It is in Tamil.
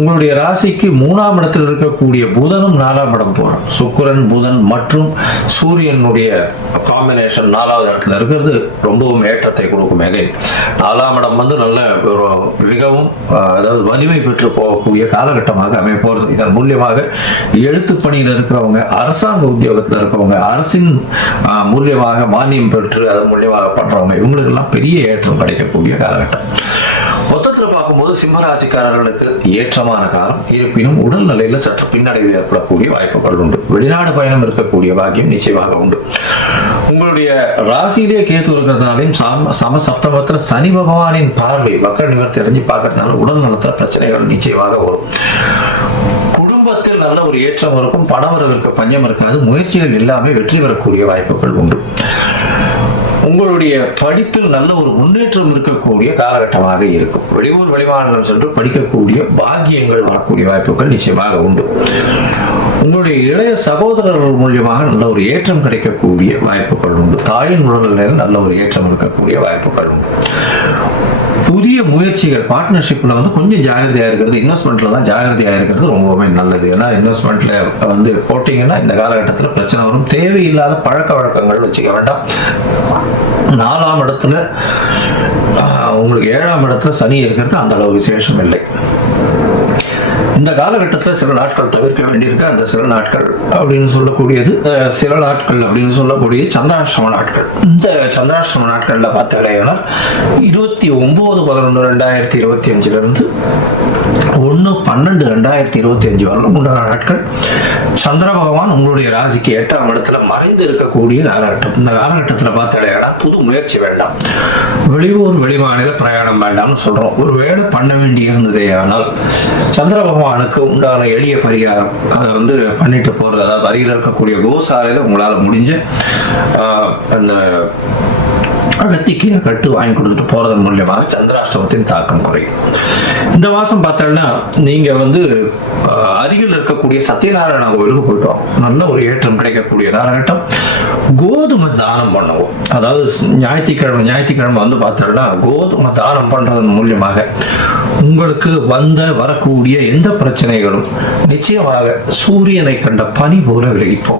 உங்களுடைய ராசிக்கு மூணாம் இடத்தில் இருக்கக்கூடிய புதனும் நாலாம் இடம் போகிறோம் சுக்கரன் புதன் மற்றும் சூரியனுடைய காம்பினேஷன் நாலாவது இடத்துல இருக்கிறது ரொம்பவும் ஏற்றத்தை கொடுக்கும் எகை நாலாம் இடம் வந்து நல்ல ஒரு மிகவும் அதாவது வலிமை பெற்று போகக்கூடிய காலகட்டமாக அமைப்போகிறது இதன் மூலியமாக எழுத்து பணியில் இருக்கிறவங்க அரசாங்க உத்தியோகத்தில் இருக்கிறவங்க அரசின் மூலியமாக மானியம் பெற்று அதன் மூலியமாக பண்றவங்க இவங்களுக்கெல்லாம் பெரிய ஏற்றம் கிடைக்கக்கூடிய காலகட்டம். மொத்தத்தில் பார்க்கும்போது சிம்மராசிக்காரர்களுக்கு ஏற்றமான காலம். இருப்பினும் உடல் நிலையில சற்று பின்னடைவு ஏற்படக்கூடிய வாய்ப்புகள் உண்டு. வெளிநாடு பயணம் இருக்கக்கூடிய பாக்கியம் நிச்சயமாக உண்டு. உங்களுடைய ராசியிலேயே கேத்து இருக்கிறதுனாலையும் சம சம சப்தமத்தில் சனி பகவானின் பார்வை மக்கள் நிவர்த்தி அடைஞ்சு பார்க்கறதுனால உடல் நலத்துல பிரச்சனைகள் நிச்சயமாக வரும். குடும்பத்தில் நல்ல ஒரு ஏற்றம் இருக்கும் பணவரவிற்கு பஞ்சம் இருக்காது முயற்சிகள் எல்லாமே வெற்றி பெறக்கூடிய வாய்ப்புகள் உண்டு. உங்களுடைய படிப்பில் நல்ல ஒரு முன்னேற்றம் இருக்கக்கூடிய காலகட்டமாக இருக்கும். வெளியூர் வெளிமாநிலம் சென்று படிக்கக்கூடிய பாக்கியங்கள் வரக்கூடிய வாய்ப்புகள் நிச்சயமாக உண்டு. உங்களுடைய இளைய சகோதரர்கள் மூலியமாக நல்ல ஒரு ஏற்றம் கிடைக்கக்கூடிய வாய்ப்புகள் உண்டு. தாயின் உடல்நிலையில் நல்ல ஒரு ஏற்றம் இருக்கக்கூடிய வாய்ப்புகள் உண்டு. புதிய முயற்சிகள் பார்ட்னர்ஷிப்பில் வந்து கொஞ்சம் ஜாகிரதையாக இருக்கிறது இன்வெஸ்ட்மெண்ட்லலாம் ஜாகிரதையாக இருக்கிறது ரொம்பவுமே நல்லது. ஏன்னா இன்வெஸ்ட்மெண்ட்டில் வந்து போட்டிங்கன்னா இந்த காலகட்டத்தில் பிரச்சனை வரும். தேவையில்லாத பழக்க வழக்கங்கள் வச்சுக்க வேண்டாம். நாலாம் இடத்துல உங்களுக்கு ஏழாம் இடத்துல சனி இருக்கிறது அந்த அளவு விசேஷம் இல்லை. இந்த காலகட்டத்தில் சில நாட்கள் தவிர்க்க வேண்டியிருக்கு. அந்த சில நாட்கள் அப்படின்னு சொல்லக்கூடியது சில நாட்கள் அப்படின்னு சொல்லக்கூடிய சந்திராஷ்டம நாட்கள். இந்த சந்திராஷ்டம நாட்களில் பார்த்தீங்கன்னா இருபத்தி ஒன்பது பதினொன்று ரெண்டாயிரத்தி இருபத்தி அஞ்சுலேருந்து ஒன்று பன்னெண்டு ரெண்டாயிரத்தி இருபத்தி அஞ்சு வரலாம் உண்டான நாட்கள். சந்திர பகவான் உங்களுடைய ராசிக்கு எட்டாம் இடத்துல மறைந்து இருக்கக்கூடிய காலகட்டம். இந்த காலகட்டத்தில் பார்த்தீங்கன்னா புது முயற்சி வேண்டாம். வெளியூர் வெளிமாநில பிரயாணம் வேண்டாம்னு சொல்கிறோம் ஒரு வேலை பண்ண வேண்டி இருந்ததே ஆனால் சந்திர பகவானுக்கு உண்டான எளிய பரிகாரம் அதை வந்து பண்ணிட்டு போகிறது அதாவது அருகில் இருக்கக்கூடிய கோசாலையில் உங்களால் முடிஞ்ச அந்த அகத்திக்கீரை கட்டு வாங்கி கொடுத்துட்டு போறதன் மூலியமாக சந்திராஷ்டமத்தின் தாக்கம் குறையும். இந்த மாதம் பார்த்தோம்னா நீங்க வந்து அருகில் இருக்கக்கூடிய சத்யநாராயண கோயிலுக்கு போயிட்டோம். நல்ல ஒரு ஏற்றம் கிடைக்கக்கூடிய காலகட்டம் கோதுமை தானம் பண்ணுவோம். அதாவது ஞாயிற்றுக்கிழமை ஞாயிற்றுக்கிழமை வந்து பார்த்தோம்னா கோதுமை தானம் பண்றதன் மூலியமாக உங்களுக்கு வந்த வரக்கூடிய எந்த பிரச்சனைகளும் நிச்சயமாக சூரியனை கண்ட பனி போல விலகிப்போம்.